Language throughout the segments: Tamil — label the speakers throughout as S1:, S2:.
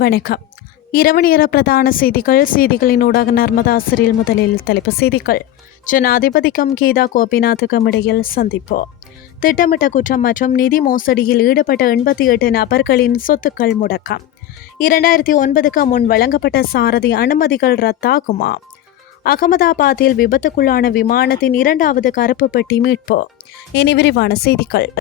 S1: வணக்கம். இரவு நேர பிரதான செய்திகள் செய்திகளின் ஊடாக நர்மதா சிறில் முதலில் தலைப்பு செய்திகள். ஜனாதிபதிக்கும் கீதா கோபிநாத்துக்கும் இடையில் சந்திப்பு திட்டமிட்ட குற்றம் மற்றும் நிதி மோசடியில் ஈடுபட்ட எண்பத்தி எட்டு நபர்களின் சொத்துக்கள் முடக்கம். இரண்டாயிரத்தி ஒன்பதுக்கு முன் வழங்கப்பட்ட சாரதி அனுமதிகள் ரத்தாகுமா? அகமதாபாத்தில் விபத்துக்குள்ளான விமானத்தின் இரண்டாவது கருப்பு பெட்டி மீட்பு. இனி விரிவான செய்திகள்.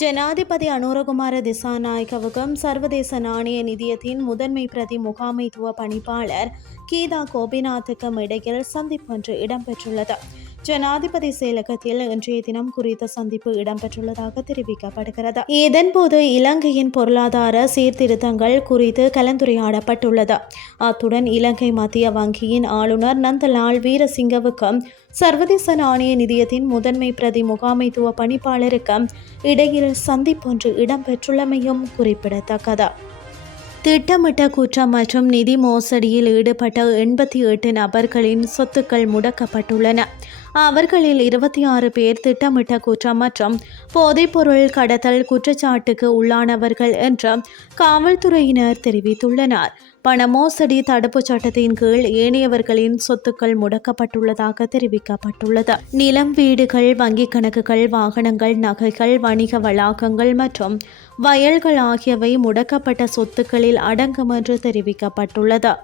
S1: ஜனாதிபதி அனுரகுமார திசாநாயக்கவுக்கும் சர்வதேச நாணய நிதியத்தின் முதன்மை பிரதி முகாமைத்துவ பணிப்பாளர் கீதா கோபிநாத்துக்கும் இடையில் சந்திப்பு ஒன்று இடம்பெற்றுள்ளது. ஜனாதிபதி செயலகத்தில் இன்றைய தினம் குறித்த சந்திப்பு இடம்பெற்றுள்ளதாக தெரிவிக்கப்படுகிறது. இதன்போது இலங்கையின் பொருளாதார சீர்திருத்தங்கள் குறித்து கலந்துரையாடப்பட்டுள்ளது. அத்துடன் இலங்கை மத்திய வங்கியின் ஆளுநர் நந்தலால் வீரசிங்கவுக்கும் சர்வதேச நாணய நிதியத்தின் முதன்மை பிரதி முகாமைத்துவ பணிப்பாளருக்கும் இடையில் சந்திப்பொன்று இடம்பெற்றுள்ளமையும் குறிப்பிடத்தக்கது. திட்டமிட்ட குற்றம் மற்றும் நிதி மோசடியில் ஈடுபட்ட எண்பத்தி எட்டு நபர்களின் சொத்துக்கள் முடக்கப்பட்டுள்ளன. அவர்களில் இருபத்தி ஆறு பேர் திட்டமிட்ட குற்றம் மற்றும் போதைப்பொருள் கடத்தல் குற்றச்சாட்டுக்கு உள்ளானவர்கள் என்று காவல்துறையினர் தெரிவித்துள்ளனர். பண மோசடி தடுப்புச் சட்டத்தின் கீழ் ஏனையவர்களின் சொத்துக்கள் முடக்கப்பட்டுள்ளதாக தெரிவிக்கப்பட்டுள்ளது. நிலம் வீடுகள் வங்கிக் கணக்குகள் வாகனங்கள் நகைகள் வணிக வளாகங்கள் மற்றும் வயல்கள் ஆகியவை முடக்கப்பட்ட சொத்துக்களில் அடங்கும் என்று தெரிவிக்கப்பட்டுள்ளது.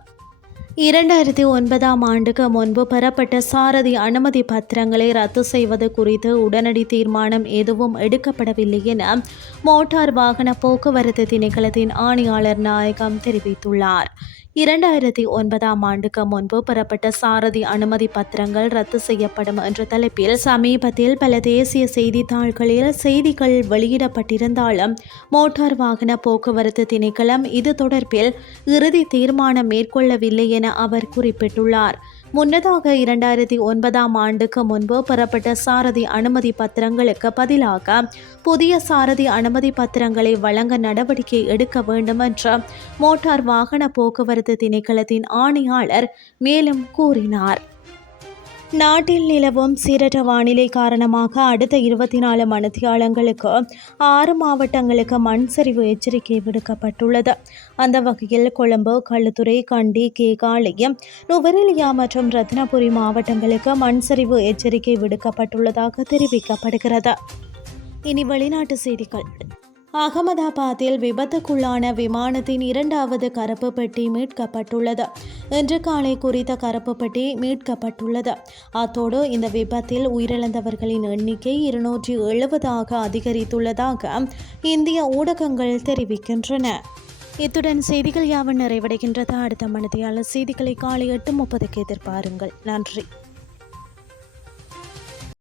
S1: இரண்டாயிரத்தி ஒன்பதாம் ஆண்டுக்கு முன்பு பெறப்பட்ட சாரதி அனுமதி பத்திரங்களை ரத்து செய்வது குறித்து உடனடி தீர்மானம் எதுவும் எடுக்கப்படவில்லை என மோட்டார் வாகன போக்குவரத்து திணைக்களத்தின் ஆணையாளர் நாயகம் தெரிவித்துள்ளார். இரண்டாயிரத்தி ஒன்பதாம் ஆண்டுக்கு முன்பு பெறப்பட்ட சாரதி அனுமதி பத்திரங்கள் ரத்து செய்யப்படும் என்ற தலைப்பில் சமீபத்தில் பல தேசிய செய்தித்தாள்களில் செய்திகள் வெளியிடப்பட்டிருந்தாலும் மோட்டார் வாகன போக்குவரத்து திணைக்களம் இது தொடர்பில் இறுதி தீர்மானம் மேற்கொள்ளவில்லை என அவர் குறிப்பிட்டுள்ளார். முன்னதாக இரண்டாயிரத்தி ஒன்பதாம் ஆண்டுக்கு முன்பு பெறப்பட்ட சாரதி அனுமதி பத்திரங்களுக்கு பதிலாக புதிய சாரதி அனுமதி பத்திரங்களை வழங்க நடவடிக்கை எடுக்க வேண்டும் என்று மோட்டார் வாகன போக்குவரத்து திணைக்களத்தின் ஆணையாளர் மேலும் கூறினார். நாட்டில் நிலவும் சீரற்ற வானிலை காரணமாக அடுத்த இருபத்தி நாலு மணித்தியாலங்களுக்கு ஆறு மாவட்டங்களுக்கு மண் சரிவு எச்சரிக்கை விடுக்கப்பட்டுள்ளது. அந்த வகையில் கொழும்பு களுத்துறை கண்டி கேகாலயம் நுவரெலியா மற்றும் ரத்னபுரி மாவட்டங்களுக்கு மண் சரிவு எச்சரிக்கை விடுக்கப்பட்டுள்ளதாக தெரிவிக்கப்படுகிறது. இனி வெளிநாட்டு செய்திகள். அகமதாபாத்தில் விபத்துக்குள்ளான விமானத்தின் இரண்டாவது கருப்பு பெட்டி மீட்கப்பட்டுள்ளது. இன்று காலை குறித்த கருப்பு பெட்டி மீட்கப்பட்டுள்ளது. அத்தோடு இந்த விபத்தில் உயிரிழந்தவர்களின் எண்ணிக்கை இருநூற்றி எழுபதாக அதிகரித்துள்ளதாக இந்திய ஊடகங்கள் தெரிவிக்கின்றன. இத்துடன் செய்திகள் யாவும் நிறைவடைகின்றது? அடுத்த மனதையாளர் செய்திகளை காலை எட்டு முப்பதுக்கு எதிர்பாருங்கள். நன்றி.